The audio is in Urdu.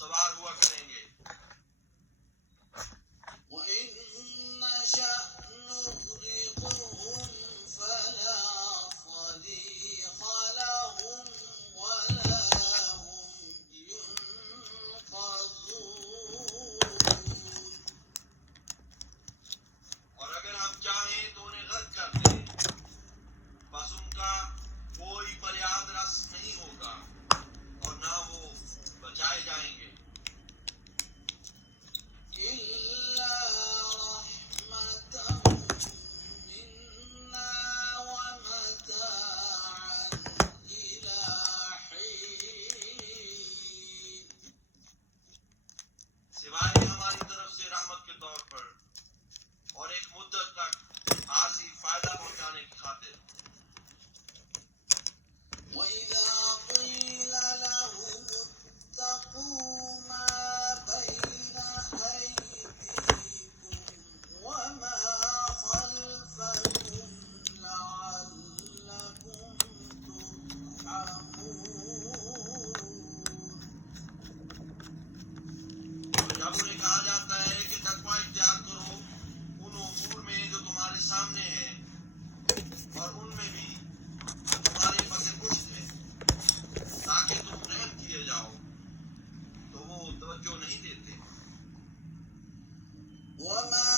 سوار ہوا کریں گے۔ وَإِن نَّشَأْ نُغْرِقْهُمْ فَلَا صَرِيخَ لَهُمْ وَلَا هُمْ يُنقَذُونَ۔ اور اگر ہم چاہیں تو انہیں غرق کر دیں، بس ان کا کوئی فریاد رس نہیں ہوگا اور نہ وہ بچائے جائیں گے۔ إِلَّا رَحْمَةً مِنَّا وَمَتَاعًا إِلَىٰ حِينٍ۔ سوائے ہماری طرف سے رحمت کے طور پر اور ایک مدت تک عارضی فائدہ پہنچانے کی خاطر۔ وَإِذَا قِيلَ لَهُمُ اتَّقُوا مَا بَيْنَ أَيْدِيكُمْ وَمَا خَلْفَكُمْ لَعَلَّكُمْ تُرْحَمُونَ۔ اور جب انہیں کہا جاتا ہے کہ تقویٰ اختیار کرو ان امور میں جو تمہارے سامنے ہیں اور ان میں بھی جو تمہارے پس پشت ہے، تاکہ تم رحم کیے جاؤ، تو وہ توجہ نہیں دیتے۔ وَمَا